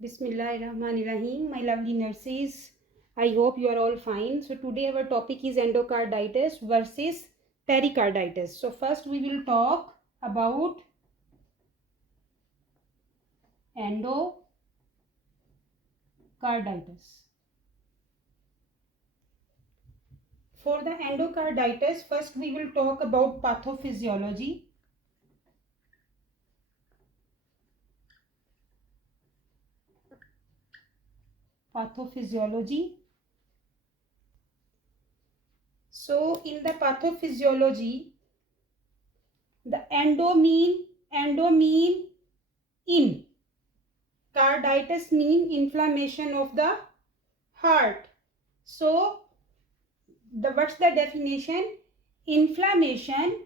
Bismillahirrahmanirrahim, my lovely nurses. I hope you are all fine. So today our topic is endocarditis versus pericarditis. So first we will talk about endocarditis. For the endocarditis, first we will talk about pathophysiology. So in the pathophysiology, the endo mean in. Carditis mean inflammation of the heart. So what's the definition? Inflammation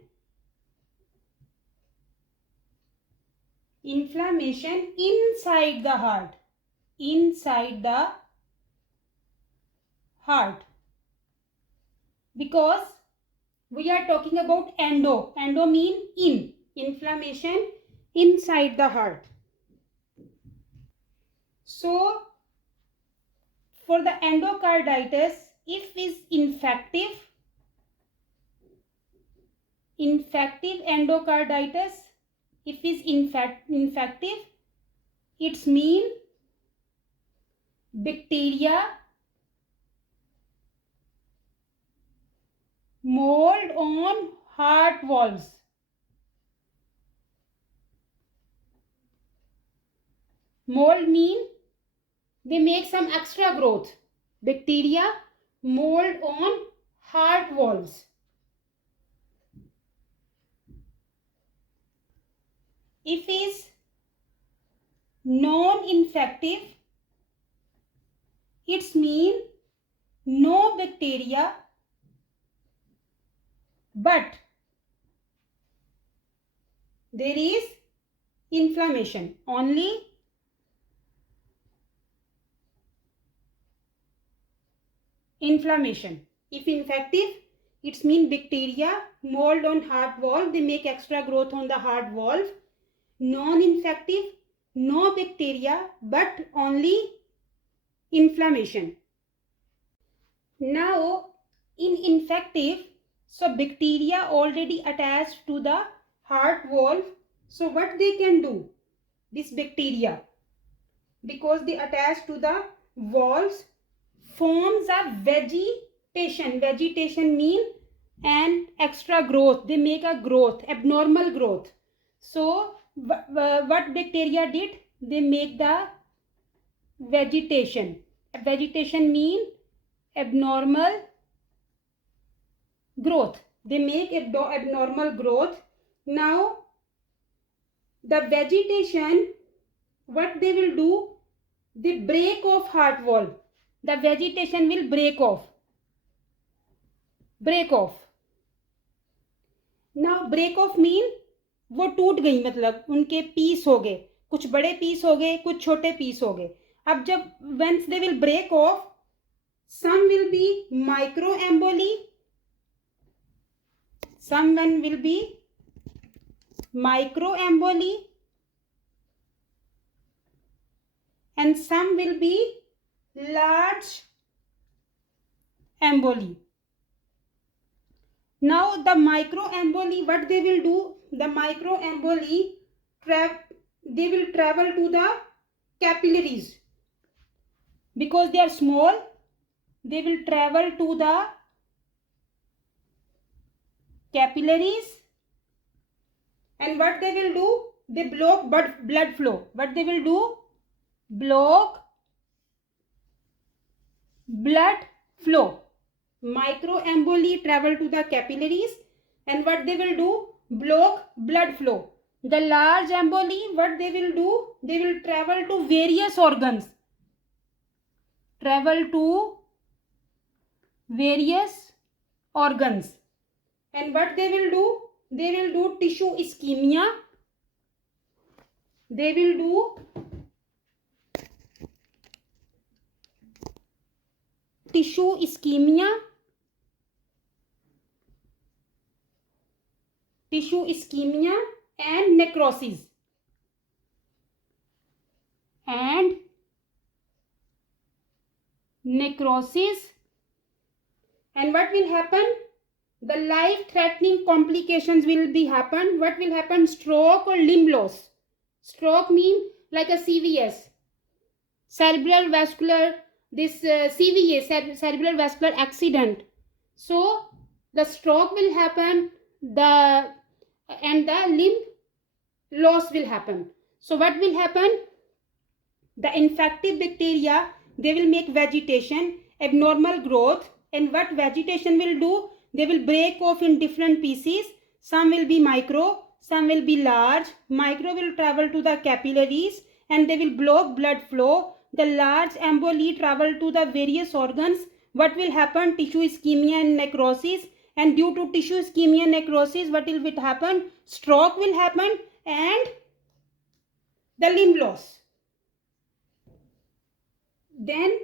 inside the heart. Because we are talking about endo mean in. Inflammation inside the heart. So for the endocarditis, if is infective endocarditis, if is infective, it's mean bacteria, mold on heart valves. Mold mean they make some extra growth. Bacteria, mold on heart valves. If is non-infective, it's mean no bacteria, but there is inflammation. Only inflammation. If infective, it's mean bacteria, mold on heart valve, they make extra growth on the heart valve. Non-infective, no bacteria, but only inflammation. Now in infective, so bacteria already attached to the heart valve. So what they can do, this bacteria, because they attach to the valves, forms a vegetation mean an extra growth. They make a growth, abnormal growth. So what bacteria did, they make the vegetation mean abnormal growth. They make abnormal growth. Now the vegetation, what they will do, they break off heart valve. The vegetation will break off. Now break off mean वो टूट गई, मतलब उनके piece हो गए, कुछ बड़े piece हो गए, कुछ छोटे पीस हो गए. अब जब once they will break off, some will be microemboli, and some will be large emboli. Now the microemboli, what they will do, the microemboli they will travel to the capillaries. Because they are small, they will travel to the capillaries, and what they will do, they block blood flow. What they will do, block blood flow. Microemboli travel to the capillaries, and what they will do, block blood flow. The large emboli, what they will do, they will travel to various organs. And what they will do, they will do tissue ischemia. And necrosis. And necrosis. And what will happen? The life-threatening complications will be happen. What will happen? Stroke or limb loss. Stroke mean like a CVS, cerebral vascular, this CVA, cerebral vascular accident. So the stroke will happen, and the limb loss will happen. So what will happen? The infective bacteria, they will make vegetation, abnormal growth, and what vegetation will do? They will break off in different pieces. Some will be micro, some will be large. Micro will travel to the capillaries and they will block blood flow. The large emboli travel to the various organs. What will happen? Tissue ischemia and necrosis. And due to tissue ischemia and necrosis, what will happen? Stroke will happen and the limb loss. Then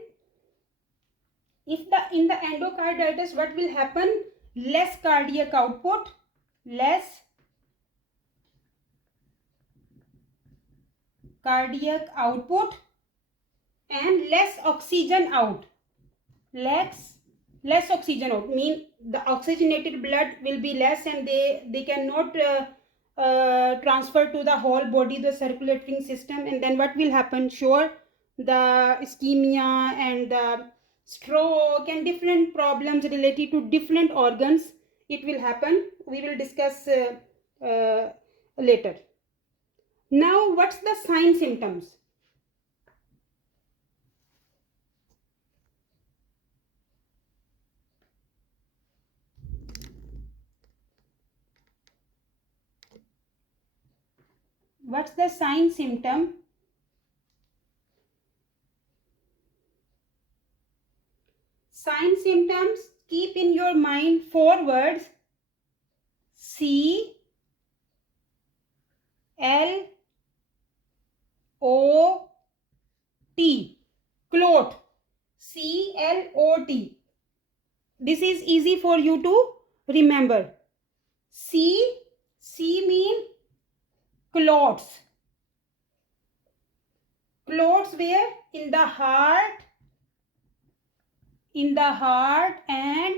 if in the endocarditis, what will happen? Less cardiac output, less cardiac output, and less oxygen out. Less oxygen out mean the oxygenated blood will be less, and they cannot transfer to the whole body, the circulating system. And then what will happen? Sure, the ischemia and the stroke and different problems related to different organs, it will happen. We will discuss later. Now, what's the sign symptoms? What's the sign symptom? Sign symptoms, keep in your mind 4 words: C L O T, clot. CLOT. This is easy for you to remember. C mean clots. Clots where? In the heart and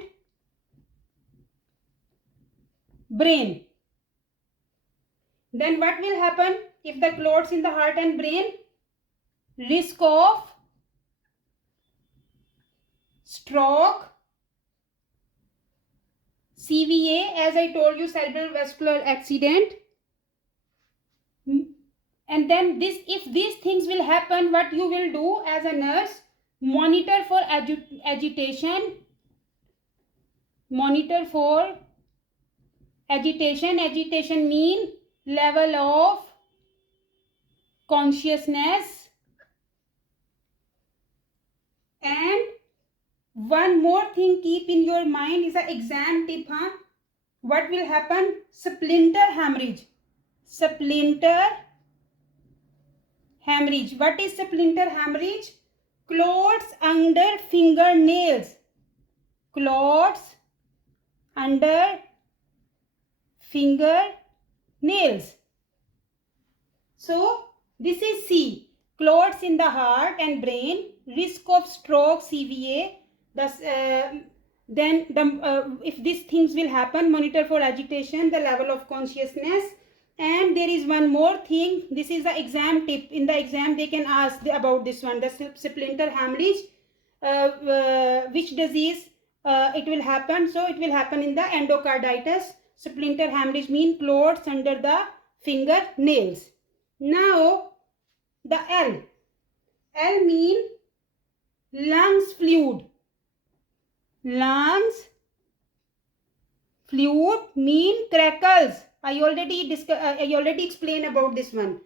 brain. Then what will happen if the clots in the heart and brain? Risk of stroke, CVA, as I told you, cerebral vascular accident. And then if these things will happen, what you will do as a nurse? Monitor for agitation. Monitor for agitation. Agitation mean level of consciousness. And one more thing keep in your mind is an exam tip. What will happen? Splinter hemorrhage. Splinter hemorrhage. What is splinter hemorrhage? Clots under fingernails. Clots under fingernails. So this is C. Clots in the heart and brain. Risk of stroke, CVA. Thus, if these things will happen, monitor for agitation, the level of consciousness. And there is one more thing. This is the exam tip. In the exam, they can ask about this one, the splinter hemorrhage. Which disease it will happen? So it will happen in the endocarditis. Splinter hemorrhage mean clots under the fingernails. Now the L. L mean lungs fluid. Lungs fluid mean crackles. I already explained about this one.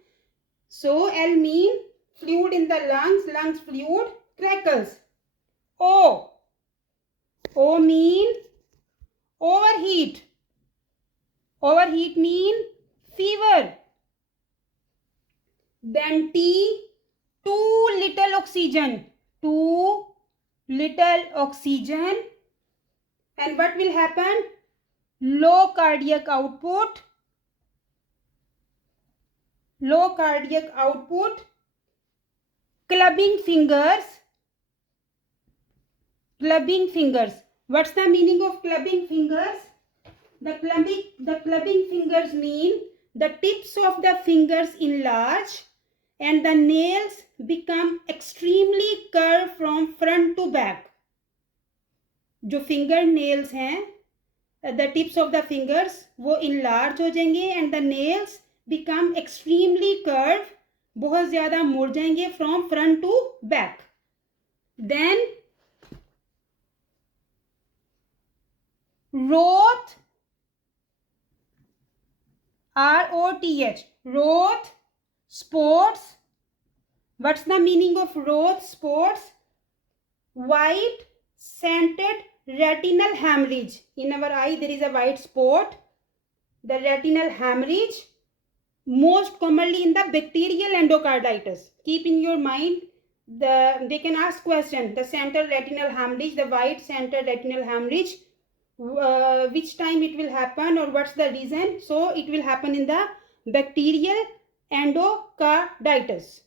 So L mean fluid in the lungs fluid, crackles. O mean overheat. Overheat mean fever. Then T, too little oxygen. Too little oxygen. And what will happen? Low cardiac output. Low cardiac output. Clubbing fingers. Clubbing fingers. What's the meaning of clubbing fingers? The clubbing fingers mean the tips of the fingers enlarge and the nails become extremely curved from front to back. जो finger nails हैं, the tips of the fingers वो enlarge हो जाएंगे and the nails become extremely curved, बहुत ज़्यादा मुड़ जाएंगे from front to back. Then roth, R-O-T-H, roth spots. What's the meaning of roth spots? White scented retinal hemorrhage. In our eye there is a white spot, the retinal hemorrhage, most commonly in the bacterial endocarditis. Keep in your mind, they can ask question, the central retinal hemorrhage, the white central retinal hemorrhage, which time it will happen or what's the reason. So it will happen in the bacterial endocarditis.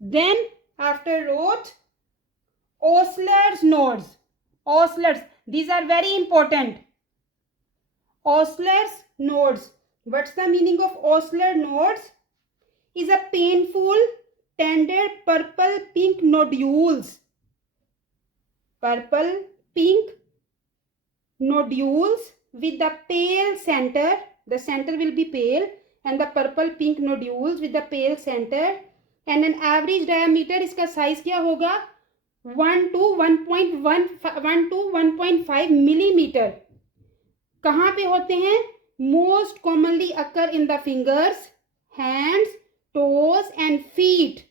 Then after roth, Osler's nodes. Osler's, these are very important. Osler's nodes. What's the meaning of Osler nodes? Is a painful, tender purple pink nodules. Purple pink nodules with the pale center. The center will be pale and the purple pink nodules with the pale center and an average diameter. इसका size क्या होगा? 1 to 1.5 millimeter. कहाँ पे होते हैं? Most commonly occur in the fingers, hands, toes and feet,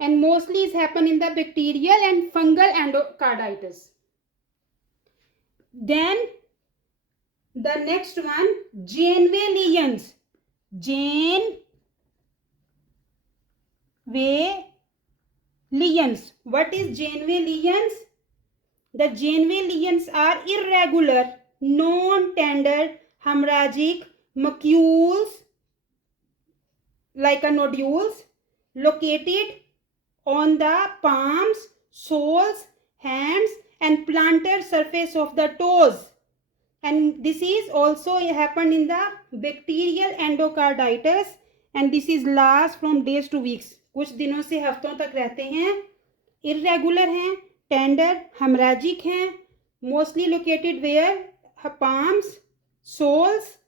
and mostly is happen in the bacterial and fungal endocarditis. Then the next one, Janeway lesions. Janeway lesions. What is Janeway lesions? The Janeway lesions are irregular, non-tender, hemorrhagic macules like a nodules located on the palms, soles, hands and plantar surface of the toes. And this is also happened in the bacterial endocarditis and this is last from days to weeks. कुछ दिनों से हफ्तों तक रहते हैं, irregular हैं, tender, hemorrhagic हैं, mostly located where? Palms, soles,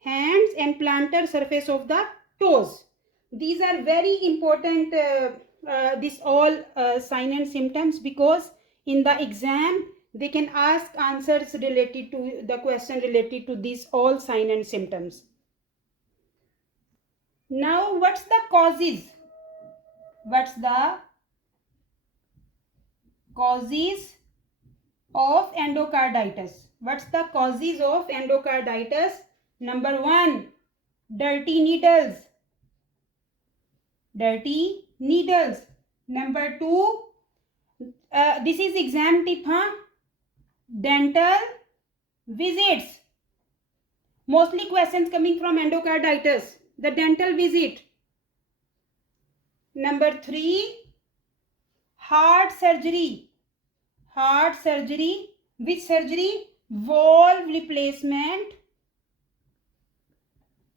hands and plantar surface of the toes. These are very important, this all sign and symptoms, because in the exam they can ask answers related to the question related to these all sign and symptoms. Now what's the causes? What's the causes of endocarditis? What's the causes of endocarditis? Number 1, dirty needles. Dirty needles. Number 2, this is exam tip, dental visits. Mostly questions coming from endocarditis. The dental visit. Number 3, heart surgery. Heart surgery. Which surgery? Valve replacement.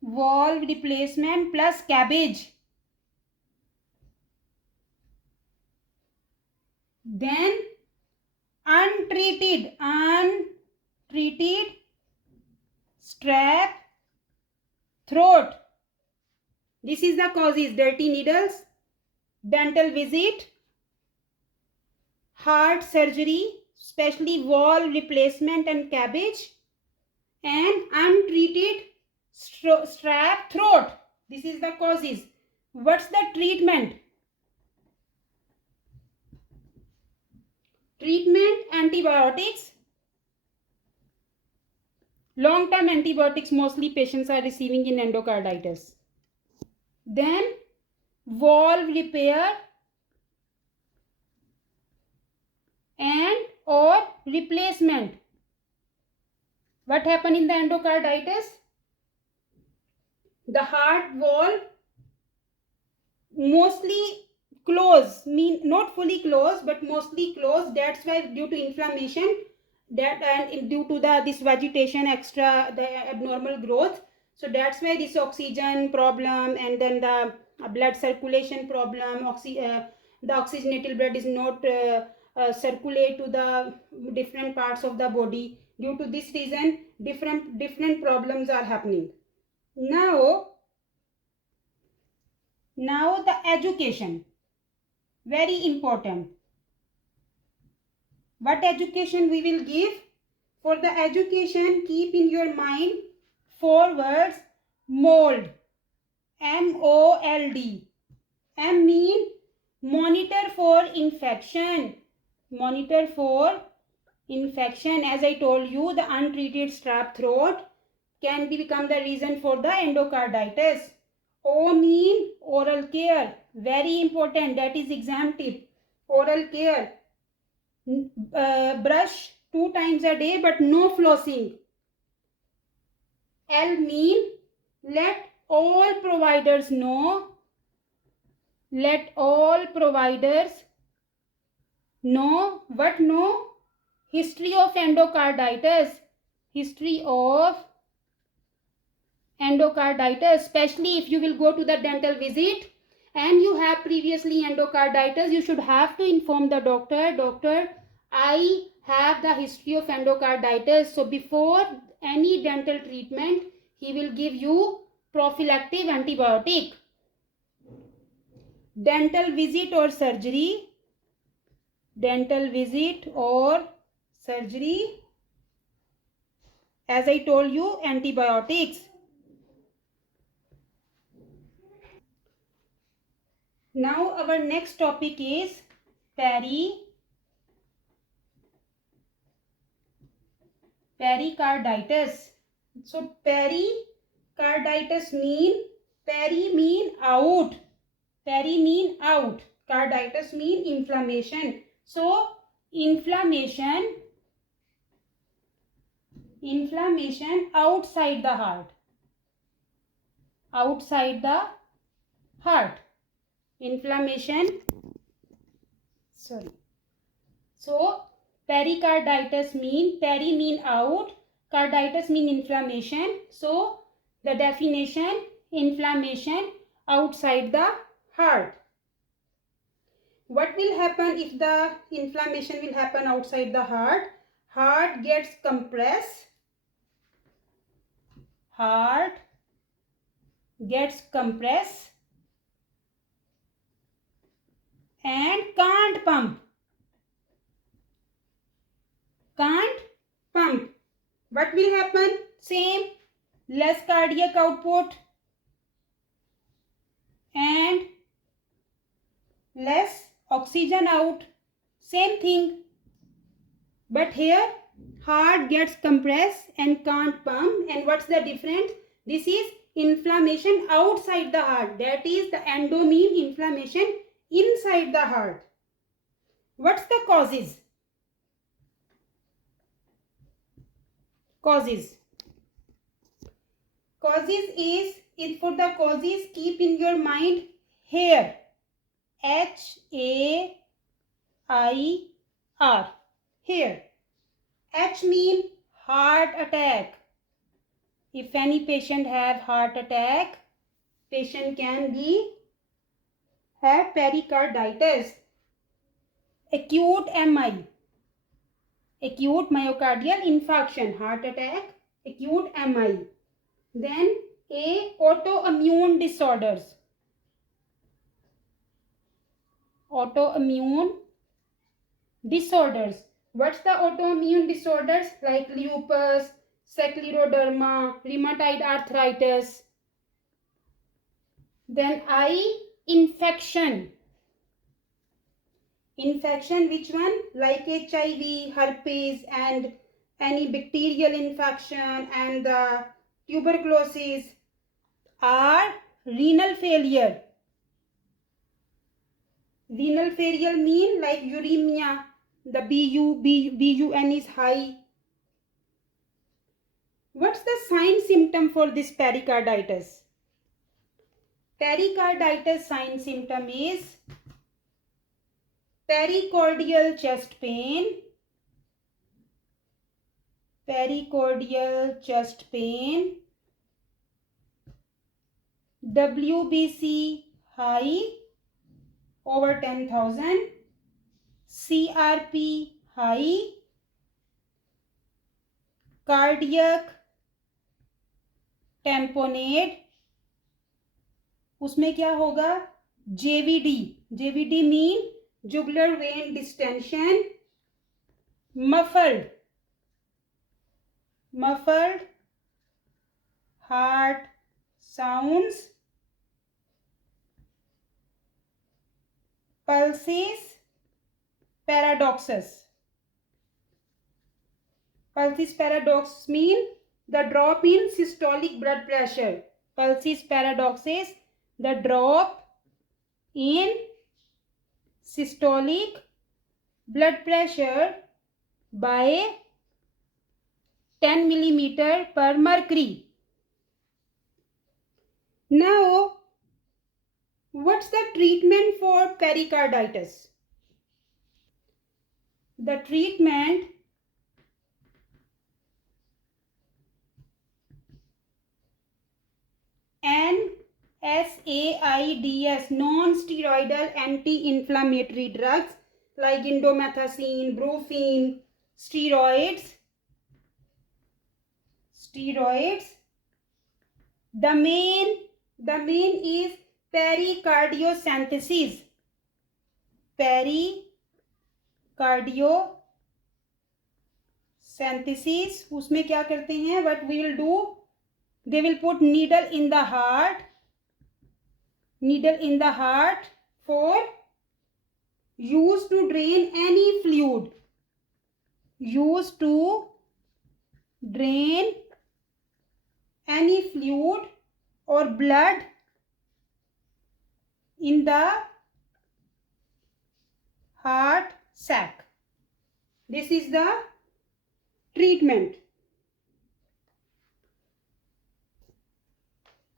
Valve replacement plus cabbage. Then untreated strep throat. This is the causes: dirty needles, dental visit, heart surgery, especially valve replacement and cabbage, and untreated strep throat. This is the causes. What's the treatment? Treatment: antibiotics. Long-term antibiotics mostly patients are receiving in endocarditis. Then valve repair and or replacement. What happened in the endocarditis? The heart valve, mostly close, mean not fully close but mostly close. That's why due to inflammation, that and due to this vegetation extra, the abnormal growth, so that's why this oxygen problem, and then the blood circulation problem, the oxygenated blood is not circulate to the different parts of the body. Due to this reason, different problems are happening. Now the education, very important. What education we will give? For the education, keep in your mind 4 words: mold, MOLD. M mean monitor for infection. Monitor for infection. As I told you, the untreated strep throat can become the reason for the endocarditis. O mean oral care. Very important. That is exam tip. Oral care. Brush 2 times a day but no flossing. L mean let all providers know. Let all providers know. What know? History of endocarditis. History of endocarditis. Especially if you will go to the dental visit and you have previously endocarditis, you should have to inform the doctor, doctor, I have the history of endocarditis. So before any dental treatment, he will give you prophylactic antibiotic. Dental visit or surgery. Dental visit or surgery. As I told you, antibiotics. Now our next topic is pericarditis. So pericarditis mean, peri mean out, peri mean out, carditis mean inflammation. So inflammation outside the heart, outside the heart, inflammation, sorry. So pericarditis mean, peri mean out, carditis mean inflammation. So the definition, inflammation outside the heart. What will happen if the inflammation will happen outside the heart? Heart gets compressed. Heart gets compressed and can't pump. Can't pump. What will happen? Same, less cardiac output and less oxygen out. Same thing. But here heart gets compressed and can't pump. And what's the difference? This is inflammation outside the heart. That is the endo mean inflammation inside the heart. What's the causes? Causes is for the causes, keep in your mind here, HAIR, here. H mean heart attack. If any patient have heart attack, patient can have pericarditis. Acute MI, acute myocardial infarction, heart attack, acute MI. Then A, autoimmune disorders. Autoimmune disorders. What's the autoimmune disorders? Like lupus, scleroderma, rheumatoid arthritis. Then I, infection. Infection, which one? Like HIV, herpes, and any bacterial infection and the tuberculosis. R, renal failure. Renal failure mean like uremia, the BUN is high. What's the sign symptom for this pericarditis? Pericarditis sign symptom is pericardial chest pain, pericardial chest pain, WBC high over 10,000, CRP high, cardiac tamponade, उसमें क्या होगा, JVD, JVD mean jugular vein distension, muffled heart sounds, pulses paradoxus. Pulses paradox mean the drop in systolic blood pressure. Pulses paradoxus, the drop in systolic blood pressure by 10 millimeter per mercury. Now, what's the treatment for pericarditis? The treatment NSAIDs, non-steroidal anti-inflammatory drugs like indomethacin, brufen, steroids. The main is pericardiocentesis. Pericardiocentesis, उसमें क्या करते हैं? What we will do? They will put needle in the heart for used to drain any fluid. Used to drain any fluid or blood in the heart sac. This is the treatment.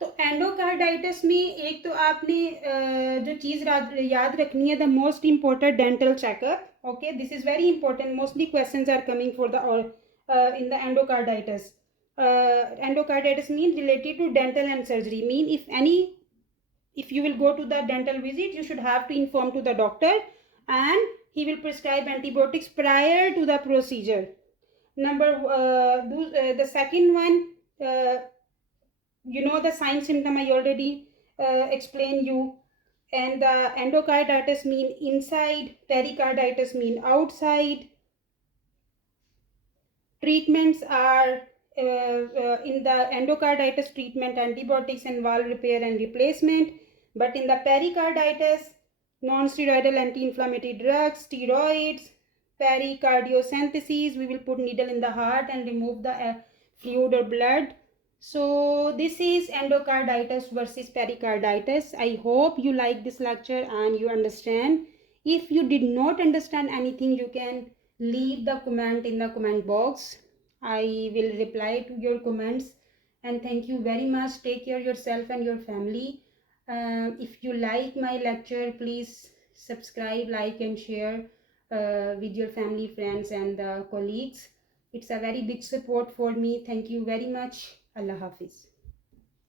तो endocarditis में एक तो आपने जो चीज़ याद रखनी है, the most important dental checkup. Okay, this is very important. Mostly questions are coming for the in the endocarditis. Endocarditis means related to dental and surgery. Mean if you will go to the dental visit, you should have to inform to the doctor and he will prescribe antibiotics prior to the procedure. The second one, you know the sign symptom I already explained you. And the endocarditis mean inside, pericarditis mean outside. Treatments are in the endocarditis treatment, antibiotics and valve repair and replacement. But in the pericarditis, non-steroidal anti-inflammatory drugs, steroids, pericardiocentesis, we will put needle in the heart and remove the fluid or blood. So this is endocarditis versus pericarditis. I hope you like this lecture and you understand. If you did not understand anything, you can leave the comment in the comment box. I will reply to your comments. And thank you very much. Take care of yourself and your family. If you like my lecture, please subscribe, like and share with your family, friends and colleagues. It's a very big support for me. Thank you very much. Allah Hafiz.